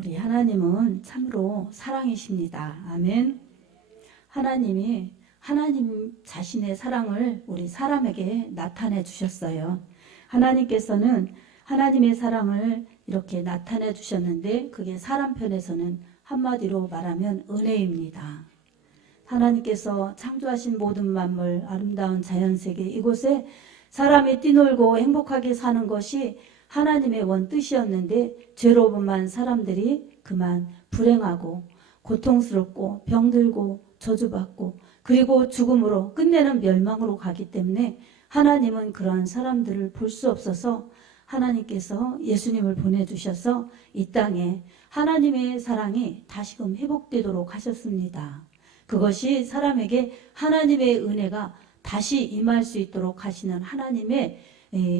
우리 하나님은 참으로 사랑이십니다. 아멘. 하나님이 하나님 자신의 사랑을 우리 사람에게 나타내 주셨어요. 하나님께서는 하나님의 사랑을 이렇게 나타내 주셨는데 그게 사람 편에서는 한마디로 말하면 은혜입니다. 하나님께서 창조하신 모든 만물, 아름다운 자연세계 이곳에 사람이 뛰놀고 행복하게 사는 것이 하나님의 원뜻이었는데 죄로 범한 사람들이 그만 불행하고 고통스럽고 병들고 저주받고 그리고 죽음으로 끝내는 멸망으로 가기 때문에 하나님은 그러한 사람들을 볼 수 없어서 하나님께서 예수님을 보내주셔서 이 땅에 하나님의 사랑이 다시금 회복되도록 하셨습니다. 그것이 사람에게 하나님의 은혜가 다시 임할 수 있도록 하시는 하나님의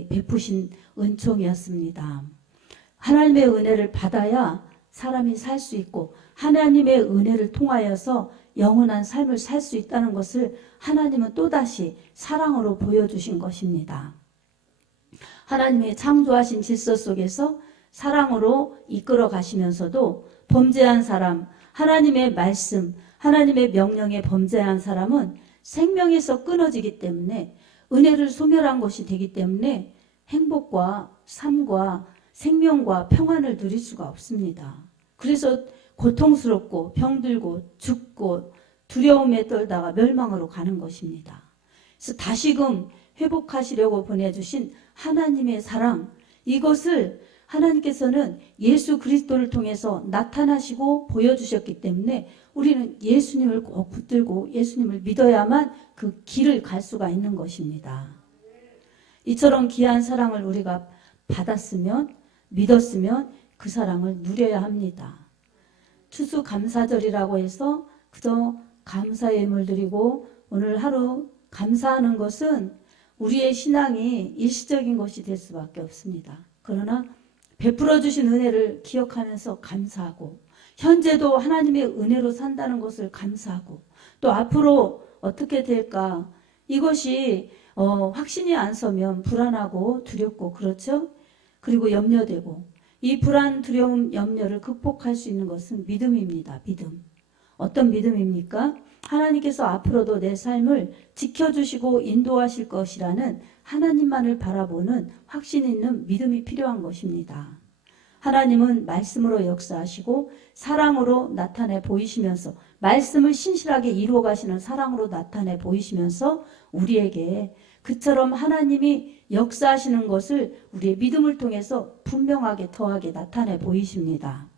베푸신 은총이었습니다. 하나님의 은혜를 받아야 사람이 살 수 있고 하나님의 은혜를 통하여서 영원한 삶을 살 수 있다는 것을 하나님은 또다시 사랑으로 보여주신 것입니다. 하나님의 창조하신 질서 속에서 사랑으로 이끌어 가시면서도 범죄한 사람, 하나님의 말씀, 하나님의 명령에 범죄한 사람은 생명에서 끊어지기 때문에 은혜를 소멸한 것이 되기 때문에 행복과 삶과 생명과 평안을 누릴 수가 없습니다. 그래서 고통스럽고 병들고 죽고 두려움에 떨다가 멸망으로 가는 것입니다. 그래서 다시금 회복하시려고 보내주신 하나님의 사랑, 이것을 하나님께서는 예수 그리스도를 통해서 나타나시고 보여주셨기 때문에 우리는 예수님을 꼭 붙들고 예수님을 믿어야만 그 길을 갈 수가 있는 것입니다. 이처럼 귀한 사랑을 우리가 받았으면 믿었으면 그 사랑을 누려야 합니다. 추수감사절이라고 해서 그저 감사의 예물 드리고 오늘 하루 감사하는 것은 우리의 신앙이 일시적인 것이 될 수밖에 없습니다. 그러나 베풀어 주신 은혜를 기억하면서 감사하고 현재도 하나님의 은혜로 산다는 것을 감사하고 또 앞으로 어떻게 될까 이것이 확신이 안 서면 불안하고 두렵고 그렇죠? 그리고 염려되고 이 불안, 두려움, 염려를 극복할 수 있는 것은 믿음입니다. 믿음. 어떤 믿음입니까? 하나님께서 앞으로도 내 삶을 지켜주시고 인도하실 것이라는 하나님만을 바라보는 확신 있는 믿음이 필요한 것입니다. 하나님은 말씀으로 역사하시고 사랑으로 나타내 보이시면서 말씀을 신실하게 이루어 가시는 사랑으로 나타내 보이시면서 우리에게 그처럼 하나님이 역사하시는 것을 우리의 믿음을 통해서 분명하게 더하게 나타내 보이십니다.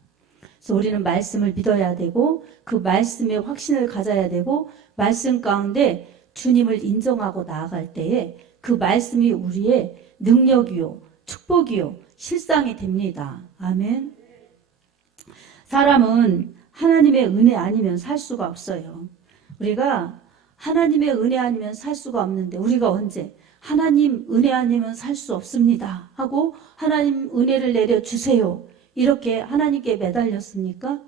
그래서 우리는 말씀을 믿어야 되고 그 말씀에 확신을 가져야 되고 말씀 가운데 주님을 인정하고 나아갈 때에 그 말씀이 우리의 능력이요 축복이요 실상이 됩니다. 아멘. 사람은 하나님의 은혜 아니면 살 수가 없어요. 우리가 하나님의 은혜 아니면 살 수가 없는데 우리가 언제 하나님 은혜 아니면 살 수 없습니다 하고 하나님 은혜를 내려주세요 이렇게 하나님께 매달렸습니까?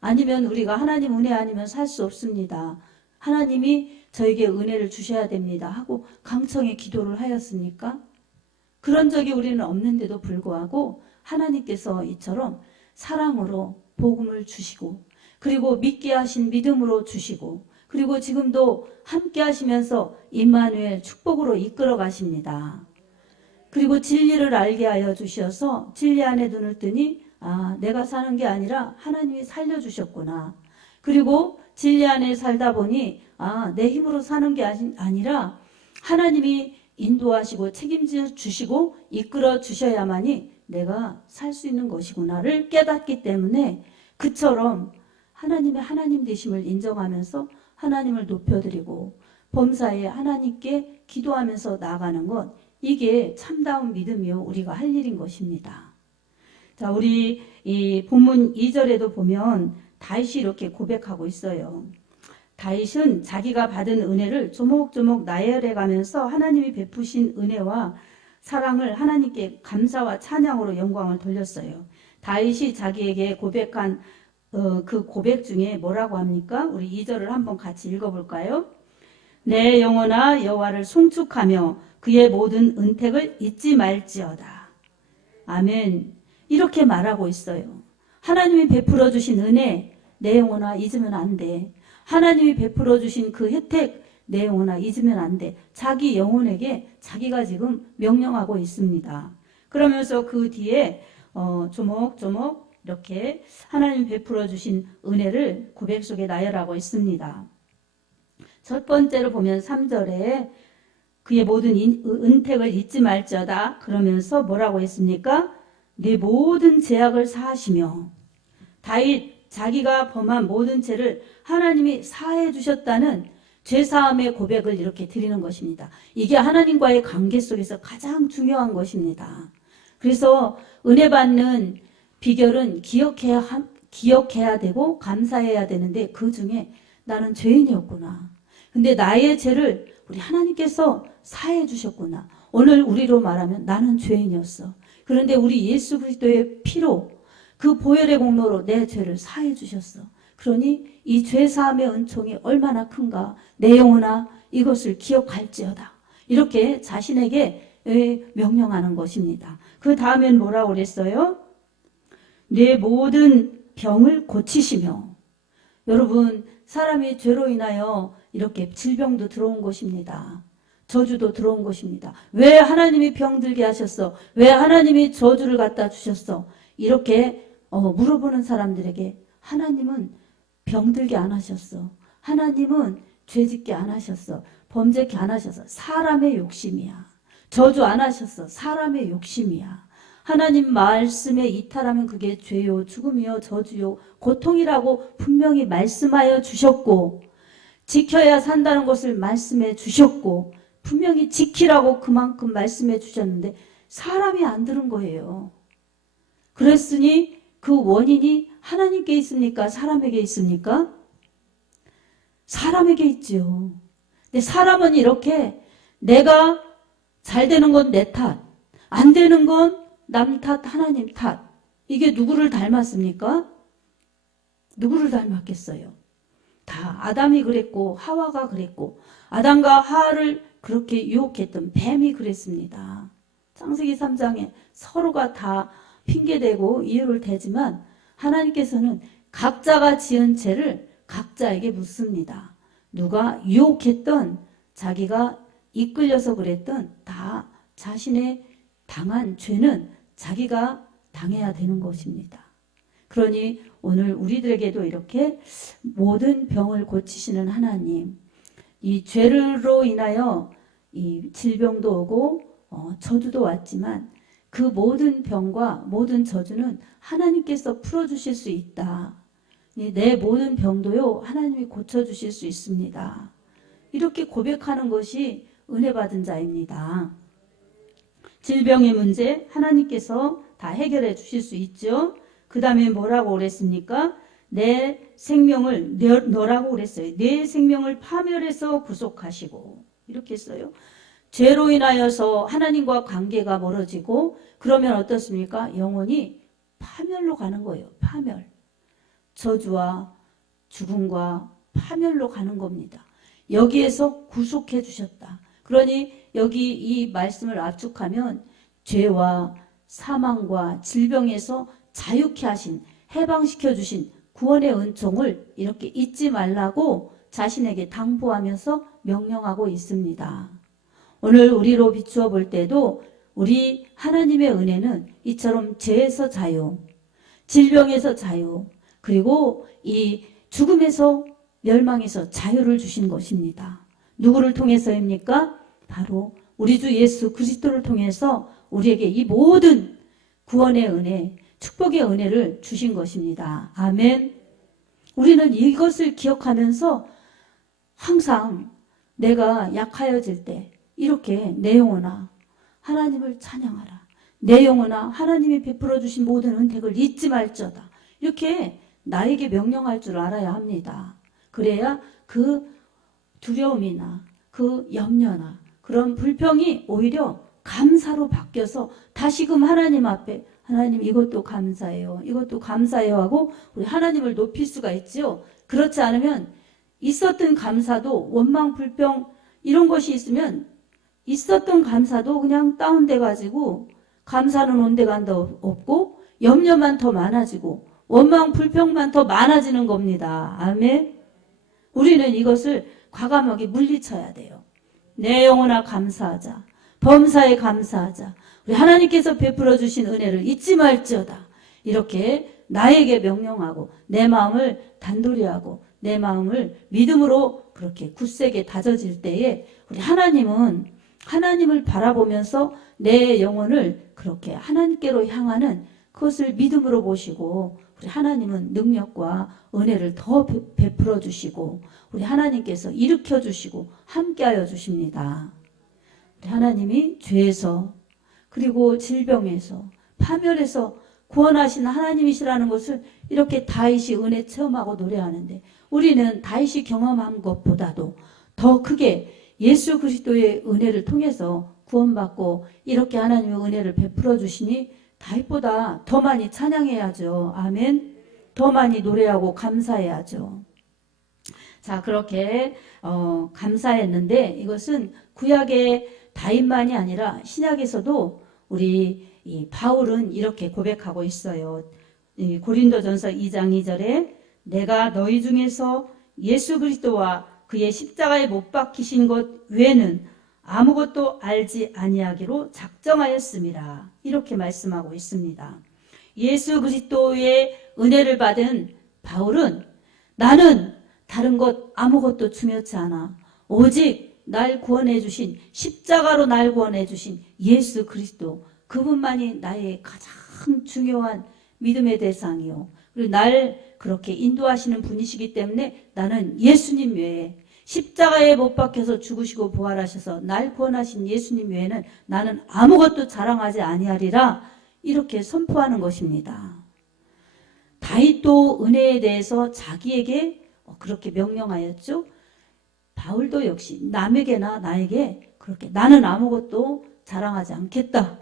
아니면 우리가 하나님 은혜 아니면 살 수 없습니다. 하나님이 저에게 은혜를 주셔야 됩니다 하고 강청에 기도를 하였습니까? 그런 적이 우리는 없는데도 불구하고 하나님께서 이처럼 사랑으로 복음을 주시고 그리고 믿게 하신 믿음으로 주시고 그리고 지금도 함께 하시면서 임마누엘 축복으로 이끌어 가십니다. 그리고 진리를 알게 하여 주셔서 진리 안에 눈을 뜨니 내가 사는 게 아니라 하나님이 살려주셨구나. 그리고 진리 안에 살다 보니 내 힘으로 사는 게 아니라 하나님이 인도하시고 책임져 주시고 이끌어 주셔야만이 내가 살 수 있는 것이구나를 깨닫기 때문에 그처럼 하나님의 하나님 되심을 인정하면서 하나님을 높여드리고 범사에 하나님께 기도하면서 나아가는 것 이게 참다운 믿음이요 우리가 할 일인 것입니다. 자, 우리 이 본문 2절에도 보면 다윗이 이렇게 고백하고 있어요. 다윗은 자기가 받은 은혜를 조목조목 나열해 가면서 하나님이 베푸신 은혜와 사랑을 하나님께 감사와 찬양으로 영광을 돌렸어요. 다윗이 자기에게 고백한 그 고백 중에 뭐라고 합니까? 우리 2절을 한번 같이 읽어볼까요? 내 영혼아 여호와를 송축하며 그의 모든 은택을 잊지 말지어다. 아멘. 이렇게 말하고 있어요. 하나님이 베풀어 주신 은혜, 내 영혼아 잊으면 안 돼. 하나님이 베풀어 주신 그 혜택, 내 영혼아 잊으면 안 돼. 자기 영혼에게 자기가 지금 명령하고 있습니다. 그러면서 그 뒤에 조목조목 이렇게 하나님 베풀어 주신 은혜를 고백 속에 나열하고 있습니다. 첫 번째로 보면 3절에 그의 모든 은택을 잊지 말지어다 그러면서 뭐라고 했습니까? 내 모든 죄악을 사하시며, 다윗 자기가 범한 모든 죄를 하나님이 사해 주셨다는 죄사함의 고백을 이렇게 드리는 것입니다. 이게 하나님과의 관계 속에서 가장 중요한 것입니다. 그래서 은혜 받는 비결은 기억해야 되고 감사해야 되는데, 그 중에 나는 죄인이었구나. 근데 나의 죄를 우리 하나님께서 사해 주셨구나. 오늘 우리로 말하면 나는 죄인이었어. 그런데 우리 예수 그리스도의 피로, 그 보혈의 공로로 내 죄를 사해 주셨어. 그러니 이 죄사함의 은총이 얼마나 큰가. 내 영혼아 이것을 기억할지어다. 이렇게 자신에게 명령하는 것입니다. 그 다음엔 뭐라고 그랬어요? 내 모든 병을 고치시며. 여러분, 사람이 죄로 인하여 이렇게 질병도 들어온 것입니다. 저주도 들어온 것입니다. 왜 하나님이 병들게 하셨어? 왜 하나님이 저주를 갖다 주셨어? 이렇게 물어보는 사람들에게 하나님은 병들게 안 하셨어. 하나님은 죄짓게 안 하셨어. 범죄케 안 하셨어. 사람의 욕심이야. 저주 안 하셨어. 사람의 욕심이야. 하나님 말씀에 이탈하면 그게 죄요, 죽음이요, 저주요, 고통이라고 분명히 말씀하여 주셨고, 지켜야 산다는 것을 말씀해 주셨고, 분명히 지키라고 그만큼 말씀해 주셨는데 사람이 안 들은 거예요. 그랬으니 그 원인이 하나님께 있습니까? 사람에게 있습니까? 사람에게 있죠. 근데 사람은 이렇게 내가 잘 되는 건 내 탓, 안 되는 건 남 탓, 하나님 탓. 이게 누구를 닮았습니까? 누구를 닮았겠어요? 다 아담이 그랬고 하와가 그랬고, 아담과 하와를 그렇게 유혹했던 뱀이 그랬습니다. 창세기 3장에 서로가 다 핑계대고 이유를 대지만 하나님께서는 각자가 지은 죄를 각자에게 묻습니다. 누가 유혹했던, 자기가 이끌려서 그랬던 다 자신의 당한 죄는 자기가 당해야 되는 것입니다. 그러니 오늘 우리들에게도 이렇게 모든 병을 고치시는 하나님, 이 죄로 인하여 이 질병도 오고 저주도 왔지만 그 모든 병과 모든 저주는 하나님께서 풀어주실 수 있다. 내 모든 병도요 하나님이 고쳐주실 수 있습니다. 이렇게 고백하는 것이 은혜 받은 자입니다. 질병의 문제 하나님께서 다 해결해 주실 수 있죠. 그 다음에 뭐라고 그랬습니까? 내 생명을 너라고 그랬어요. 내 생명을 파멸해서 구속하시고, 이렇게 했어요. 죄로 인하여서 하나님과 관계가 멀어지고 그러면 어떻습니까? 영혼이 파멸로 가는 거예요. 파멸. 저주와 죽음과 파멸로 가는 겁니다. 여기에서 구속해 주셨다. 그러니 여기 이 말씀을 압축하면 죄와 사망과 질병에서 자유케 하신, 해방시켜 주신 구원의 은총을 이렇게 잊지 말라고 자신에게 당부하면서 명령하고 있습니다. 오늘 우리로 비추어 볼 때도 우리 하나님의 은혜는 이처럼 죄에서 자유, 질병에서 자유, 그리고 이 죽음에서 멸망에서 자유를 주신 것입니다. 누구를 통해서입니까? 바로 우리 주 예수 그리스도를 통해서 우리에게 이 모든 구원의 은혜, 축복의 은혜를 주신 것입니다. 아멘. 우리는 이것을 기억하면서 항상 내가 약하여질 때 이렇게 내 영혼아 하나님을 찬양하라. 내 영혼아 하나님이 베풀어 주신 모든 은택을 잊지 말지어다. 이렇게 나에게 명령할 줄 알아야 합니다. 그래야 그 두려움이나 그 염려나 그런 불평이 오히려 감사로 바뀌어서 다시금 하나님 앞에 하나님 이것도 감사해요. 이것도 감사해요 하고 우리 하나님을 높일 수가 있지요. 그렇지 않으면 있었던 감사도 원망, 불평 이런 것이 있으면 있었던 감사도 그냥 다운돼 가지고 감사는 온데간도 없고 염려만 더 많아지고 원망, 불평만 더 많아지는 겁니다. 아멘. 우리는 이것을 과감하게 물리쳐야 돼요. 내 영혼아 감사하자. 범사에 감사하자. 우리 하나님께서 베풀어 주신 은혜를 잊지 말지어다. 이렇게 나에게 명령하고 내 마음을 단도리 하고 내 마음을 믿음으로 그렇게 굳세게 다져질 때에 우리 하나님은 하나님을 바라보면서 내 영혼을 그렇게 하나님께로 향하는 그것을 믿음으로 보시고 우리 하나님은 능력과 은혜를 더 베풀어 주시고 우리 하나님께서 일으켜 주시고 함께하여 주십니다. 우리 하나님이 죄에서 그리고 질병에서 파멸에서 구원하신 하나님이시라는 것을 이렇게 다윗이 은혜 체험하고 노래하는데 우리는 다윗이 경험한 것보다도 더 크게 예수 그리스도의 은혜를 통해서 구원받고 이렇게 하나님의 은혜를 베풀어 주시니 다윗보다 더 많이 찬양해야죠. 아멘. 더 많이 노래하고 감사해야죠. 자, 그렇게 감사했는데 이것은 구약의 다윗만이 아니라 신약에서도 우리 이 바울은 이렇게 고백하고 있어요. 이 고린도전서 2장 2절에 내가 너희 중에서 예수 그리스도와 그의 십자가에 못 박히신 것 외에는 아무것도 알지 아니하기로 작정하였습니다. 이렇게 말씀하고 있습니다. 예수 그리스도의 은혜를 받은 바울은 나는 다른 것 아무것도 중요치 않아. 오직 날 구원해 주신 십자가로 날 구원해 주신 예수 그리스도 그분만이 나의 가장 중요한 믿음의 대상이요. 그리고 날 그렇게 인도하시는 분이시기 때문에 나는 예수님 외에 십자가에 못 박혀서 죽으시고 부활하셔서 날 구원하신 예수님 외에는 나는 아무것도 자랑하지 아니하리라 이렇게 선포하는 것입니다. 다윗도 은혜에 대해서 자기에게 그렇게 명령하였죠. 바울도 역시 남에게나 나에게 그렇게 나는 아무것도 자랑하지 않겠다.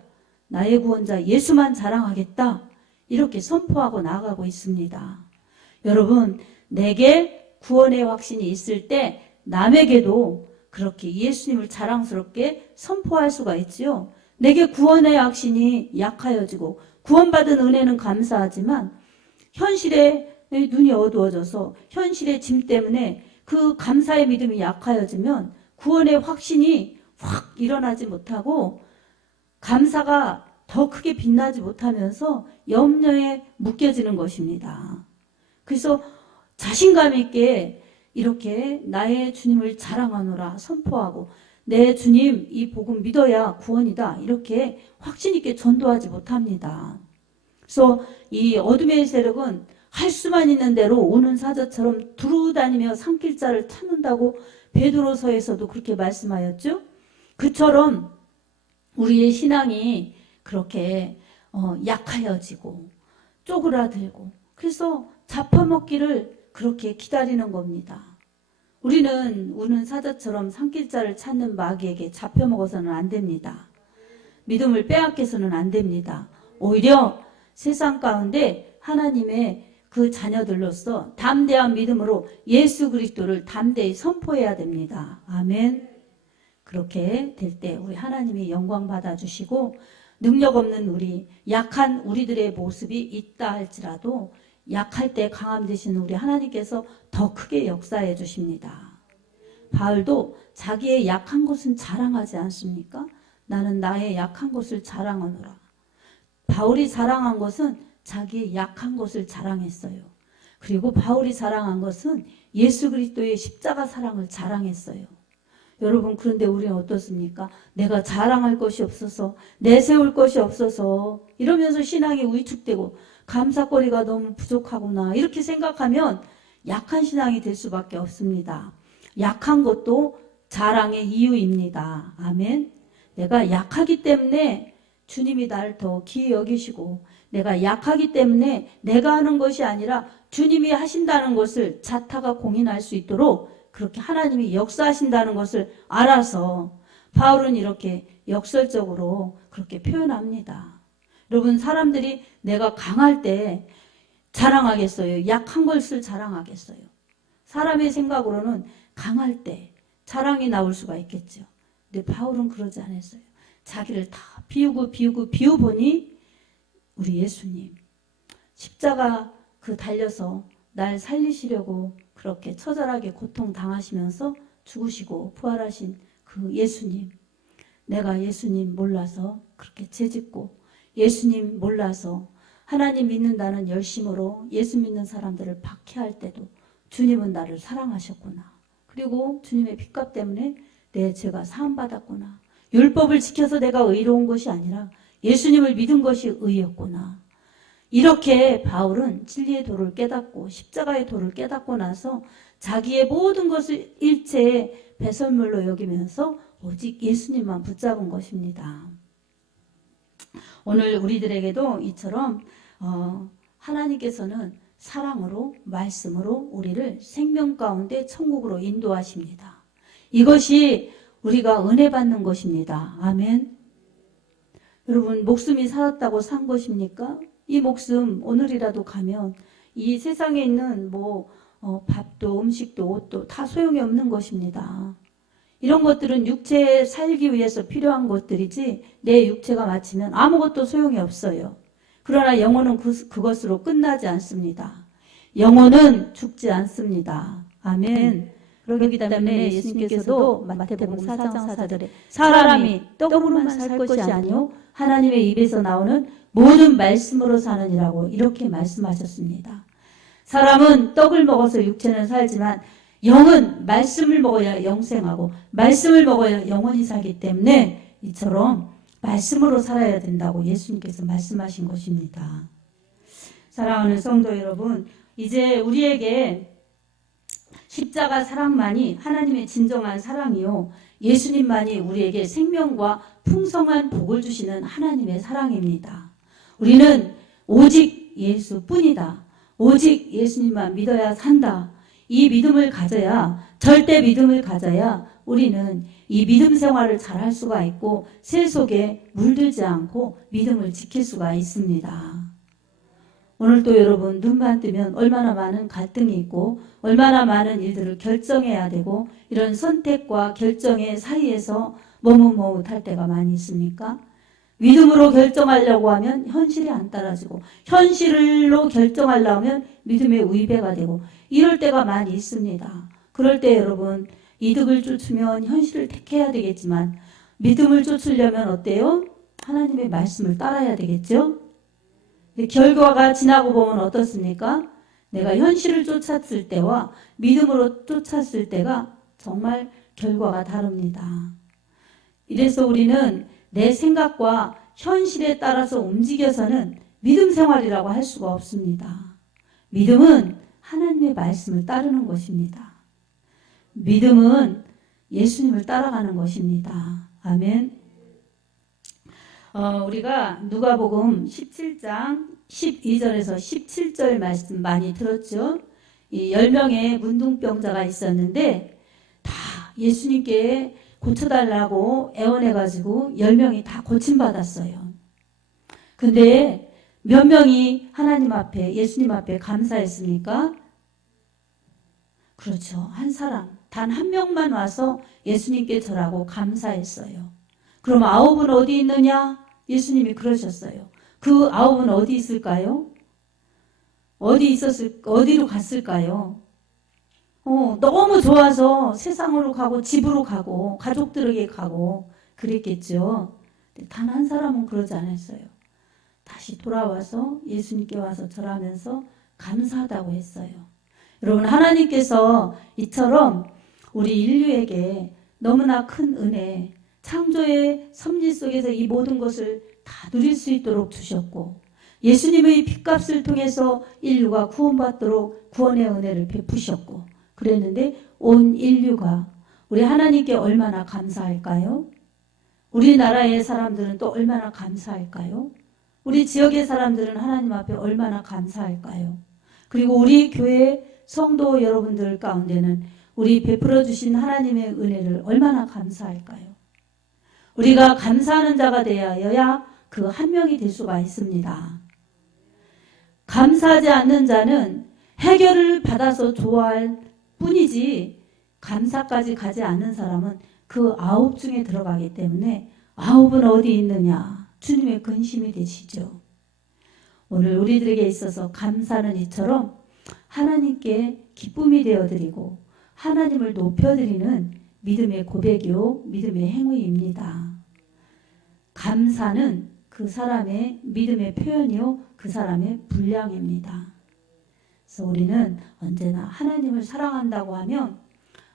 나의 구원자 예수만 자랑하겠다. 이렇게 선포하고 나아가고 있습니다. 여러분, 내게 구원의 확신이 있을 때 남에게도 그렇게 예수님을 자랑스럽게 선포할 수가 있지요. 내게 구원의 확신이 약하여지고 구원받은 은혜는 감사하지만 현실에 눈이 어두워져서 현실의 짐 때문에 그 감사의 믿음이 약하여지면 구원의 확신이 확 일어나지 못하고 감사가 더 크게 빛나지 못하면서 염려에 묶여지는 것입니다. 그래서 자신감 있게 이렇게 나의 주님을 자랑하노라 선포하고 내 주님 이 복음 믿어야 구원이다 이렇게 확신 있게 전도하지 못합니다. 그래서 이 어둠의 세력은 할 수만 있는 대로 오는 사자처럼 두루다니며 산길자를 찾는다고 베드로서에서도 그렇게 말씀하였죠. 그처럼 우리의 신앙이 그렇게 약하여지고 쪼그라들고 그래서 잡혀먹기를 그렇게 기다리는 겁니다. 우리는 우는 사자처럼 산길자를 찾는 마귀에게 잡혀먹어서는 안 됩니다. 믿음을 빼앗겨서는 안 됩니다. 오히려 세상 가운데 하나님의 그 자녀들로서 담대한 믿음으로 예수 그리스도를 담대히 선포해야 됩니다. 아멘. 그렇게 될 때 우리 하나님이 영광 받아주시고 능력 없는 우리, 약한 우리들의 모습이 있다 할지라도 약할 때 강함 되시는 우리 하나님께서 더 크게 역사해 주십니다. 바울도 자기의 약한 것은 자랑하지 않습니까? 나는 나의 약한 것을 자랑하노라. 바울이 자랑한 것은 자기의 약한 것을 자랑했어요. 그리고 바울이 자랑한 것은 예수 그리스도의 십자가 사랑을 자랑했어요. 여러분 그런데 우리는 어떻습니까? 내가 자랑할 것이 없어서 내세울 것이 없어서 이러면서 신앙이 위축되고 감사거리가 너무 부족하구나 이렇게 생각하면 약한 신앙이 될 수밖에 없습니다. 약한 것도 자랑의 이유입니다. 아멘. 내가 약하기 때문에 주님이 나를 더 귀히 여기시고 내가 약하기 때문에 내가 하는 것이 아니라 주님이 하신다는 것을 자타가 공인할 수 있도록 그렇게 하나님이 역사하신다는 것을 알아서 바울은 이렇게 역설적으로 그렇게 표현합니다. 여러분 사람들이 내가 강할 때 자랑하겠어요? 약한 것을 자랑하겠어요? 사람의 생각으로는 강할 때 자랑이 나올 수가 있겠죠. 근데 바울은 그러지 않았어요. 자기를 다 비우보니 우리 예수님 십자가 달려서 날 살리시려고 그렇게 처절하게 고통당하시면서 죽으시고 부활하신 그 예수님, 내가 예수님 몰라서 그렇게 죄짓고 예수님 몰라서 하나님 믿는다는 열심으로 예수 믿는 사람들을 박해할 때도 주님은 나를 사랑하셨구나. 그리고 주님의 핏값 때문에 내 죄가 사함받았구나. 율법을 지켜서 내가 의로운 것이 아니라 예수님을 믿은 것이 의였구나. 이렇게 바울은 진리의 도를 깨닫고 십자가의 도를 깨닫고 나서 자기의 모든 것을 일체의 배설물로 여기면서 오직 예수님만 붙잡은 것입니다. 오늘 우리들에게도 이처럼 하나님께서는 사랑으로 말씀으로 우리를 생명 가운데 천국으로 인도하십니다. 이것이 우리가 은혜 받는 것입니다. 아멘. 여러분, 목숨이 살았다고 산 것입니까? 이 목숨 오늘이라도 가면 이 세상에 있는 밥도 음식도 옷도 다 소용이 없는 것입니다. 이런 것들은 육체에 살기 위해서 필요한 것들이지 내 육체가 마치면 아무것도 소용이 없어요. 그러나 영혼은 그것으로 끝나지 않습니다. 영혼은 죽지 않습니다. 아멘. 그렇기 때문에 예수님께서도 마태복음 4장 4절에 사람이 떡으로만 살 것이 아니요 하나님의 입에서 나오는 모든 말씀으로 사느니라고 이렇게 말씀하셨습니다. 사람은 떡을 먹어서 육체는 살지만 영은 말씀을 먹어야 영생하고 말씀을 먹어야 영원히 살기 때문에 이처럼 말씀으로 살아야 된다고 예수님께서 말씀하신 것입니다. 사랑하는 성도 여러분, 이제 우리에게 십자가 사랑만이 하나님의 진정한 사랑이요 예수님만이 우리에게 생명과 풍성한 복을 주시는 하나님의 사랑입니다. 우리는 오직 예수뿐이다. 오직 예수님만 믿어야 산다. 이 믿음을 가져야, 절대 믿음을 가져야 우리는 이 믿음 생활을 잘할 수가 있고 세속에 물들지 않고 믿음을 지킬 수가 있습니다. 오늘도 여러분 눈만 뜨면 얼마나 많은 갈등이 있고 얼마나 많은 일들을 결정해야 되고 이런 선택과 결정의 사이에서 머뭇머뭇할 때가 많이 있습니까? 믿음으로 결정하려고 하면 현실이 안 따라지고 현실로 결정하려면 믿음의 위배가 되고 이럴 때가 많이 있습니다. 그럴 때 여러분 이득을 쫓으면 현실을 택해야 되겠지만 믿음을 쫓으려면 어때요? 하나님의 말씀을 따라야 되겠죠? 근데 결과가 지나고 보면 어떻습니까? 내가 현실을 쫓았을 때와 믿음으로 쫓았을 때가 정말 결과가 다릅니다. 이래서 우리는 내 생각과 현실에 따라서 움직여서는 믿음 생활이라고 할 수가 없습니다. 믿음은 하나님의 말씀을 따르는 것입니다. 믿음은 예수님을 따라가는 것입니다. 아멘. 우리가 누가복음 17장 12절에서 17절 말씀 많이 들었죠. 이 10명의 문둥병자가 있었는데 다 예수님께 고쳐달라고 애원해가지고 10명이 다 고침받았어요. 근데 몇 명이 하나님 앞에 예수님 앞에 감사했습니까? 그렇죠. 한 사람 단 한 명만 와서 예수님께 절하고 감사했어요. 그럼 9은 어디 있느냐? 예수님이 그러셨어요. 그 9은 어디 있을까요? 어디로 갔을까요? 너무 좋아서 세상으로 가고 집으로 가고 가족들에게 가고 그랬겠죠. 단 한 사람은 그러지 않았어요. 다시 돌아와서 예수님께 와서 절하면서 감사하다고 했어요. 여러분 하나님께서 이처럼 우리 인류에게 너무나 큰 은혜, 창조의 섭리 속에서 이 모든 것을 다 누릴 수 있도록 주셨고 예수님의 핏값을 통해서 인류가 구원받도록 구원의 은혜를 베푸셨고 그랬는데 온 인류가 우리 하나님께 얼마나 감사할까요? 우리나라의 사람들은 또 얼마나 감사할까요? 우리 지역의 사람들은 하나님 앞에 얼마나 감사할까요? 그리고 우리 교회 성도 여러분들 가운데는 우리 베풀어 주신 하나님의 은혜를 얼마나 감사할까요? 우리가 감사하는 자가 되어야 그 한 명이 될 수가 있습니다. 감사하지 않는 자는 해결을 받아서 좋아할 뿐이지 감사까지 가지 않는 사람은 그 9 중에 들어가기 때문에 9은 어디 있느냐? 주님의 근심이 되시죠. 오늘 우리들에게 있어서 감사는 이처럼 하나님께 기쁨이 되어드리고 하나님을 높여드리는 믿음의 고백이요 믿음의 행위입니다. 감사는 그 사람의 믿음의 표현이요 그 사람의 분량입니다. 그래서 우리는 언제나 하나님을 사랑한다고 하면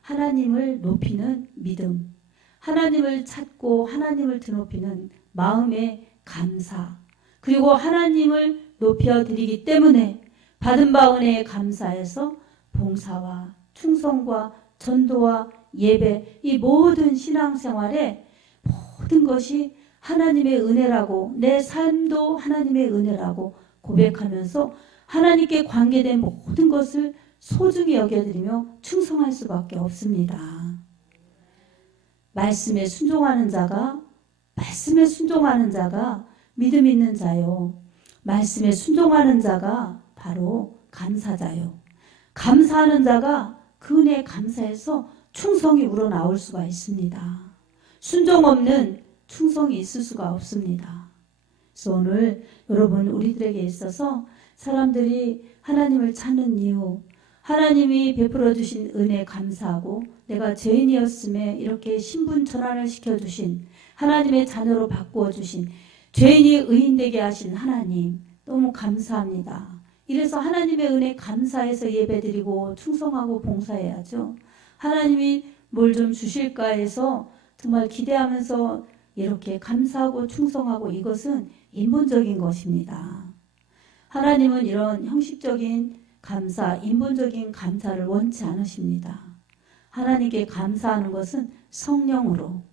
하나님을 높이는 믿음, 하나님을 찾고 하나님을 드높이는 마음의 감사, 그리고 하나님을 높여드리기 때문에 받은 바 은혜에 감사해서 봉사와 충성과 전도와 예배, 이 모든 신앙생활에 모든 것이 하나님의 은혜라고, 내 삶도 하나님의 은혜라고 고백하면서 하나님께 관계된 모든 것을 소중히 여겨드리며 충성할 수밖에 없습니다. 말씀에 순종하는 자가 믿음 있는 자요. 말씀에 순종하는 자가 바로 감사자요. 감사하는 자가 그 은혜에 감사해서 충성이 우러나올 수가 있습니다. 순종 없는 충성이 있을 수가 없습니다. 그래서 오늘 여러분 우리들에게 있어서 사람들이 하나님을 찾는 이유, 하나님이 베풀어 주신 은혜 감사하고 내가 죄인이었음에 이렇게 신분 전환을 시켜주신 하나님의 자녀로 바꾸어 주신 죄인이 의인되게 하신 하나님 너무 감사합니다. 이래서 하나님의 은혜 감사해서 예배드리고 충성하고 봉사해야죠. 하나님이 뭘 좀 주실까 해서 정말 기대하면서 이렇게 감사하고 충성하고 이것은 인본적인 것입니다. 하나님은 이런 형식적인 감사, 인본적인 감사를 원치 않으십니다. 하나님께 감사하는 것은 성령으로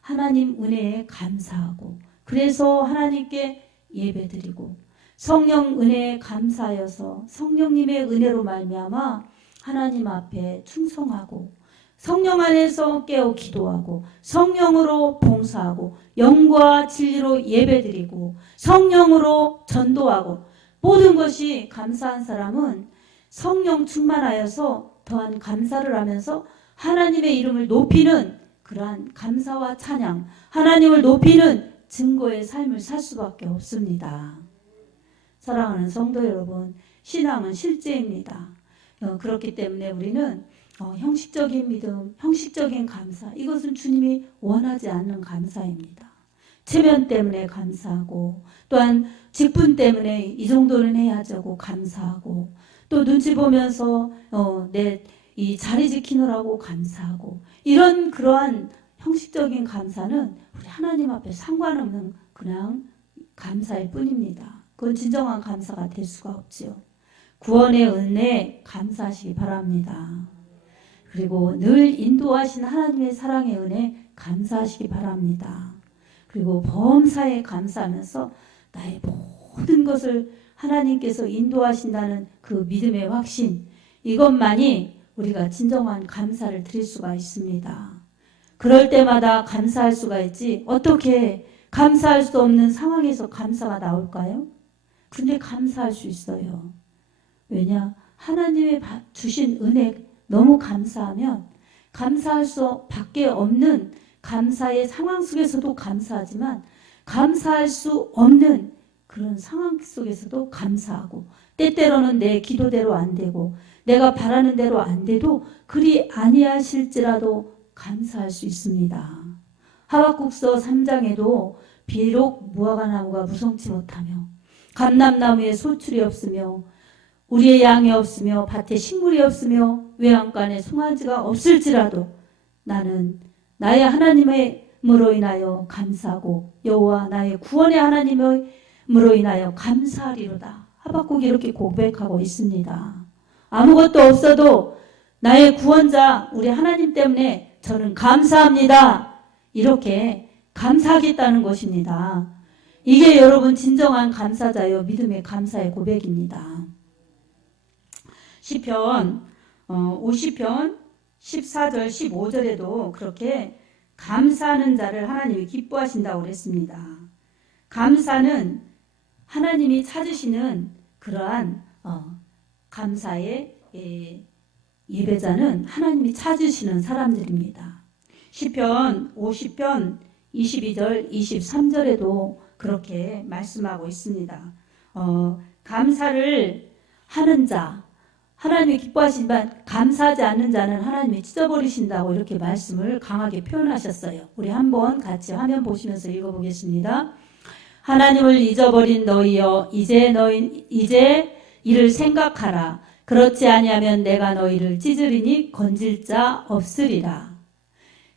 하나님 은혜에 감사하고 그래서 하나님께 예배드리고 성령 은혜에 감사하여서 성령님의 은혜로 말미암아 하나님 앞에 충성하고 성령 안에서 깨어 기도하고 성령으로 봉사하고 영과 진리로 예배드리고 성령으로 전도하고 모든 것이 감사한 사람은 성령 충만하여서 더한 감사를 하면서 하나님의 이름을 높이는 그러한 감사와 찬양, 하나님을 높이는 증거의 삶을 살 수밖에 없습니다. 사랑하는 성도 여러분, 신앙은 실제입니다. 그렇기 때문에 우리는 형식적인 믿음, 형식적인 감사, 이것은 주님이 원하지 않는 감사입니다. 체면 때문에 감사하고 또한 직분 때문에 이 정도는 해야지 하고 감사하고 또 눈치 보면서 내 이 자리 지키느라고 감사하고 이런 그러한 형식적인 감사는 우리 하나님 앞에 상관없는 그냥 감사일 뿐입니다. 그건 진정한 감사가 될 수가 없지요. 구원의 은혜 감사하시기 바랍니다. 그리고 늘 인도하신 하나님의 사랑의 은혜 감사하시기 바랍니다. 그리고 범사에 감사하면서 나의 모든 것을 하나님께서 인도하신다는 그 믿음의 확신, 이것만이 우리가 진정한 감사를 드릴 수가 있습니다. 그럴 때마다 감사할 수가 있지 어떻게 감사할 수 없는 상황에서 감사가 나올까요? 근데 감사할 수 있어요. 왜냐? 하나님의 주신 은혜 너무 감사하면 감사할 수 밖에 없는 감사의 상황 속에서도 감사하지만 감사할 수 없는 그런 상황 속에서도 감사하고 때때로는 내 기도대로 안 되고 내가 바라는 대로 안 돼도 그리 아니하실지라도 감사할 수 있습니다. 하박국서 3장에도 비록 무화과나무가 무성치 못하며 감람나무에 소출이 없으며 우리의 양이 없으며 밭에 식물이 없으며 외양간에 송아지가 없을지라도 나는 나의 하나님으로 인하여 감사하고 여호와 나의 구원의 하나님으로 인하여 감사하리로다. 하박국이 이렇게 고백하고 있습니다. 아무것도 없어도 나의 구원자 우리 하나님 때문에 저는 감사합니다. 이렇게 감사하겠다는 것입니다. 이게 여러분 진정한 감사자요 믿음의 감사의 고백입니다. 시편 50편 14절 15절에도 그렇게 감사하는 자를 하나님이 기뻐하신다고 그랬습니다. 감사는 하나님이 찾으시는 그러한 감사의 예배자는 하나님이 찾으시는 사람들입니다. 시편 50편 22절 23절에도 그렇게 말씀하고 있습니다. 감사를 하는 자, 하나님이 기뻐하시지만 감사하지 않는 자는 하나님이 찢어버리신다고 이렇게 말씀을 강하게 표현하셨어요. 우리 한번 같이 화면 보시면서 읽어보겠습니다. 하나님을 잊어버린 너희여, 이제 이를 생각하라. 그렇지 아니하면 내가 너희를 찢으리니 건질 자 없으리라.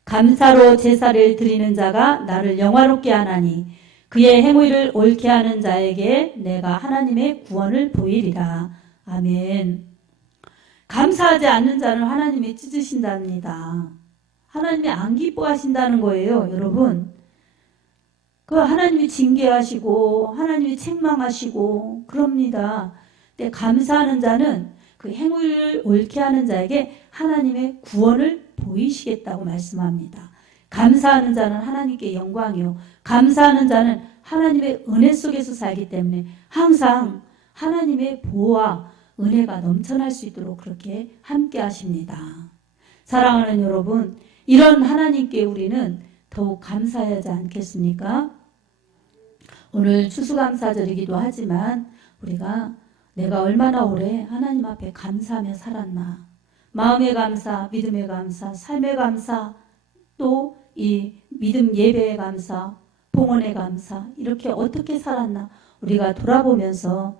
감사로 제사를 드리는 자가 나를 영화롭게 하나니 그의 행위를 옳게 하는 자에게 내가 하나님의 구원을 보이리라. 아멘. 감사하지 않는 자는 하나님이 찢으신답니다. 하나님이 안 기뻐하신다는 거예요, 여러분. 그 하나님이 징계하시고 하나님이 책망하시고 그럽니다. 근데 감사하는 자는 그 행위를 옳게 하는 자에게 하나님의 구원을 보이시겠다고 말씀합니다. 감사하는 자는 하나님께 영광이요. 감사하는 자는 하나님의 은혜 속에서 살기 때문에 항상 하나님의 보호와 은혜가 넘쳐날 수 있도록 그렇게 함께 하십니다. 사랑하는 여러분, 이런 하나님께 우리는 더욱 감사해야 하지 않겠습니까? 오늘 추수감사절이기도 하지만 우리가 내가 얼마나 오래 하나님 앞에 감사하며 살았나, 마음의 감사, 믿음의 감사, 삶의 감사, 또 이 믿음 예배의 감사, 봉헌의 감사, 이렇게 어떻게 살았나 우리가 돌아보면서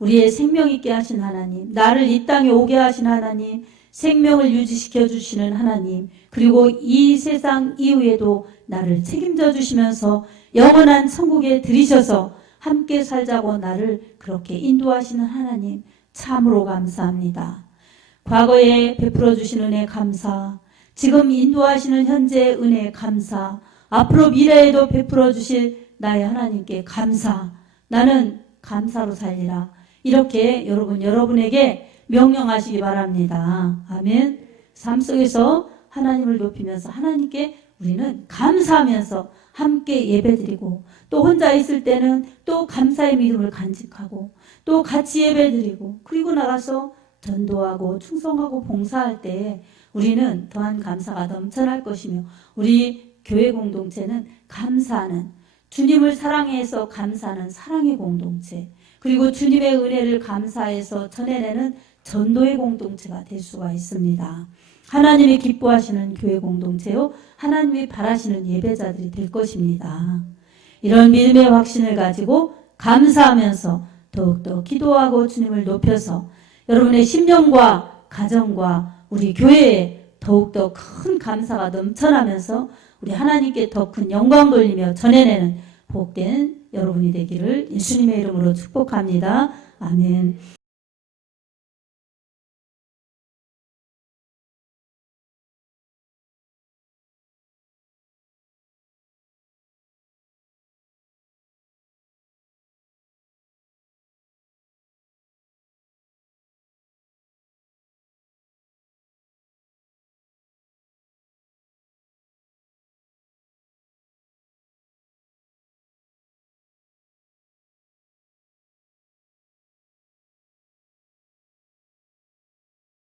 우리의 생명 있게 하신 하나님, 나를 이 땅에 오게 하신 하나님, 생명을 유지시켜 주시는 하나님, 그리고 이 세상 이후에도 나를 책임져 주시면서 영원한 천국에 들이셔서 함께 살자고 나를 그렇게 인도하시는 하나님, 참으로 감사합니다. 과거에 베풀어 주신 은혜 감사, 지금 인도하시는 현재의 은혜 감사, 앞으로 미래에도 베풀어 주실 나의 하나님께 감사, 나는 감사로 살리라. 이렇게 여러분에게 명령하시기 바랍니다. 아멘. 삶 속에서 하나님을 높이면서 하나님께 우리는 감사하면서 함께 예배드리고, 또 혼자 있을 때는 또 감사의 믿음을 간직하고, 또 같이 예배드리고, 그리고 나가서 전도하고 충성하고 봉사할 때 우리는 더한 감사가 넘쳐날 것이며, 우리 교회 공동체는 감사하는, 주님을 사랑해서 감사하는 사랑의 공동체, 그리고 주님의 은혜를 감사해서 전해내는 전도의 공동체가 될 수가 있습니다. 하나님이 기뻐하시는 교회 공동체요, 하나님이 바라시는 예배자들이 될 것입니다. 이런 믿음의 확신을 가지고 감사하면서 더욱더 기도하고 주님을 높여서 여러분의 심령과 가정과 우리 교회에 더욱더 큰 감사가 넘쳐나면서 우리 하나님께 더 큰 영광 돌리며 전해내는 복된 여러분이 되기를 예수님의 이름으로 축복합니다. 아멘.